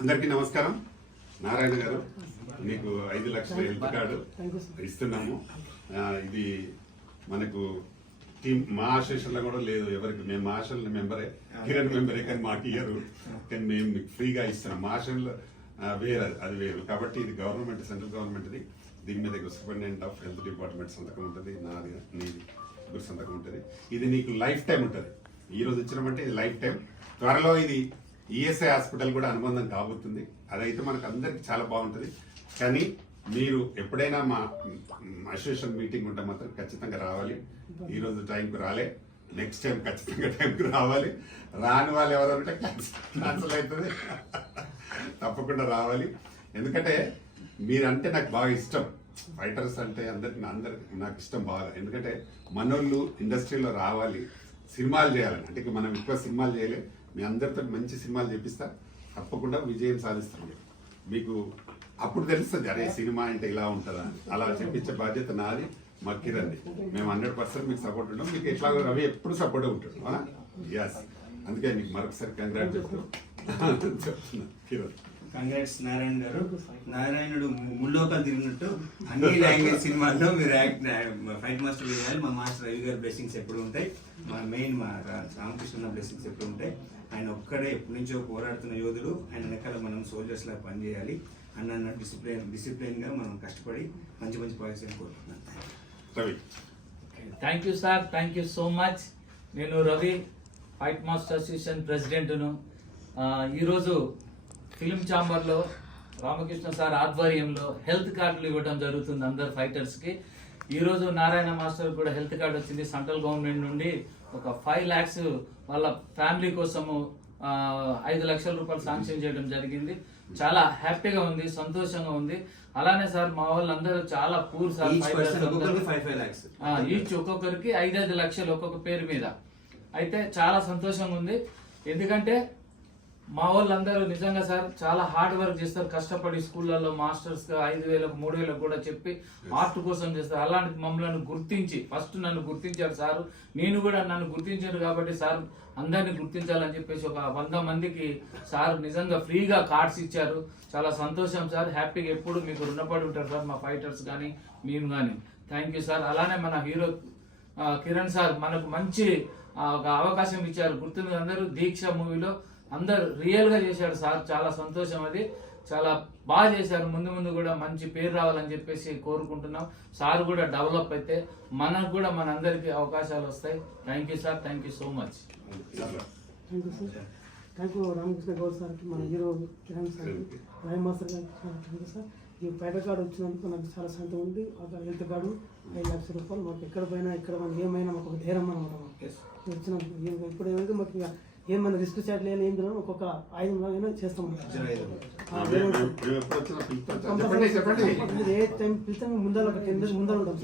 అందరికీ నమస్కారం. నారాయణ గారు, మీకు 5 లక్షల హెల్త్ కార్డు ఇస్తున్నాము. ఇది మనకు టీమ్ మా అసోసియేషన్లో కూడా లేదు ఎవరికి. మేము మా అసోసియేషన్ మెంబరే, కిరణ్ మెంబరే, కానీ మాకు ఇయ్యరు. కానీ మేము మీకు ఫ్రీగా ఇస్తున్నాం. మా అసోసియేషన్లో వేరు, అది వేరు. కాబట్టి ఇది గవర్నమెంట్, సెంట్రల్ గవర్నమెంట్ది. దీని మీద సూపరింటెండెంట్ ఆఫ్ హెల్త్ డిపార్ట్మెంట్ సంతకం ఉంటుంది, నాది నీది సంతకం ఉంటుంది. ఇది నీకు లైఫ్ టైం ఉంటుంది. ఈ రోజు ఇచ్చినామంటే ఇది లైఫ్ టైం. త్వరలో ఇది ఈఎస్ఐ హాస్పిటల్ కూడా అనుబంధం కాబోతుంది. అదైతే మనకు అందరికి చాలా బాగుంటుంది. కానీ మీరు ఎప్పుడైనా మా అసోసియేషన్ మీటింగ్ ఉంటే మాత్రం ఖచ్చితంగా రావాలి. ఈరోజు టైంకి రాలే, నెక్స్ట్ టైం ఖచ్చితంగా టైంకి రావాలి. రాని వాళ్ళు ఎవరు ఉంటే క్యాన్సిల్ అవుతుంది. తప్పకుండా రావాలి. ఎందుకంటే మీరంటే నాకు బాగా ఇష్టం. ఫైటర్స్ అంటే అందరికి నాకు ఇష్టం బాగా. ఎందుకంటే మనోళ్ళు ఇండస్ట్రీలో రావాలి, సినిమాలు చేయాలని. అంటే మనం ఎక్కువ సినిమాలు చేయలేదు. మీ అందరితో మంచి సినిమాలు చేపిస్తా, తప్పకుండా విజయం సాధిస్తాం. మీకు అప్పుడు తెలుస్తుంది, అరే సినిమా అంటే ఇలా ఉంటుందా అని. అలా చెప్పించే బాధ్యత నాది, మా కిరణ్. మేము 100% మీకు సపోర్ట్ ఉంటాం. మీకు ఎట్లా రవి ఎప్పుడు సపోర్ట్ ఉంటాడు. ఎస్, అందుకే మీకు మరొకసారి కంగ్రాట్ చెప్తున్నా కిరణ్. కంగ్రాట్స్ నారాయణ గారు. నారాయణుడు ముల్లోకాలు తిరిగినట్టు అన్ని లాంగ్వేజ్ సినిమాల్లో మీరు ఫైట్ మాస్టర్ చేయాలి. మా మాస్టర్ రవి గారి బ్లెస్సింగ్స్ ఎప్పుడు ఉంటాయి, మా మెయిన్ మా రామకృష్ణ బ్లెస్సింగ్స్ ఎప్పుడు ఉంటాయి. ఆయన ఒక్కడే ఎప్పటి నుంచో పోరాడుతున్న యోధుడు. ఆయన వెనకాల మనం సోల్జర్స్ లాగా పనిచేయాలి అన్న డిసిప్లిన్గా మనం కష్టపడి మంచి మంచి పాలసీని కోరుకుంటున్నాను. Ravi, thank you sir, thank you so much. నేను రవి, ఫైట్ మాస్టర్ అసోసియేషన్ ప్రెసిడెంట్ను. ఈరోజు ఫిలిం ఛాంబర్లో రామకృష్ణ సార్ ఆధ్వర్యంలో హెల్త్ కార్డులు ఇవ్వడం జరుగుతుంది అందరు ఫైటర్స్కి. ఈరోజు నారాయణ మాస్టర్ కూడా హెల్త్ కార్డు వచ్చింది సెంట్రల్ గవర్నమెంట్ నుండి. ఒక 5 lakhs వాళ్ళ ఫ్యామిలీ కోసము 5 లక్షల రూపాయలు శాంక్షన్ చేయడం జరిగింది. చాలా హ్యాపీగా ఉంది, సంతోషంగా ఉంది. అలానే సార్ మా వాళ్ళందరూ చాలా పూర్ సార్. ఈచ్ ఒక్కొక్కరికి 5 లక్షలు ఒక్కొక్క పేరు మీద. అయితే చాలా సంతోషంగా ఉంది. ఎందుకంటే మా వాళ్ళందరూ నిజంగా సార్ చాలా హార్డ్ వర్క్ చేస్తారు, కష్టపడి స్కూళ్ళల్లో మాస్టర్స్ 5,000 3,000 కూడా చెప్పి ఆర్ట్ కోసం చేస్తారు. అలాంటి మమ్మల్ని గుర్తించి ఫస్ట్ నన్ను గుర్తించారు సార్. నేను కూడా నన్ను గుర్తించారు కాబట్టి సార్ అందరినీ గుర్తించాలని చెప్పేసి ఒక 100 మందికి సార్ నిజంగా ఫ్రీగా కార్డ్స్ ఇచ్చారు. చాలా సంతోషం సార్. హ్యాపీగా ఎప్పుడు మీకు రుణపడి ఉంటారు సార్ మా ఫైటర్స్ కానీ మేము కానీ. Thank you sir. అలానే మన హీరో కిరణ్ సార్ మనకు మంచి ఒక అవకాశం ఇచ్చారు. గుర్తుంది అందరూ దీక్ష మూవీలో అందరు రియల్ గా చేశాడు సార్. చాలా సంతోషం. అది చాలా బాగా చేశారు. ముందు ముందు కూడా మంచి పేరు రావాలని చెప్పేసి కోరుకుంటున్నాం. సార్ కూడా డెవలప్ అయితే మనకు కూడా మనందరికి అవకాశాలు వస్తాయి. Thank you sir, thank you so much. Thank you Ramakrishna Goud సార్కి, మన హీరో కిరణ్ సార్కి, రాయ్ మాస్టర్ గారికి థ్యాంక్ యూ సార్. ఈ ఫైటర్ కార్డు వచ్చినందుకు నాకు చాలా సంతోషం ఉంది. ఒక హెల్త్ కార్డు 5 లక్షల రూపాయలు మాకు ఎక్కడ పోయినా ఇక్కడ మనకి ఏమైనా మాకు ఒక ధైర్యం అనమాట. వచ్చినందుకు ఇప్పుడు ఏమైనా మాకు ఏమన్నా రిస్క్ చాట్ లేదు, ఏం తెలియదు. ఒక్కొక్క 5 లాగా చేస్తాం. ఏ టైం పిలిస్తే ముందర ఒక 10 days ముందర ఉంటాం.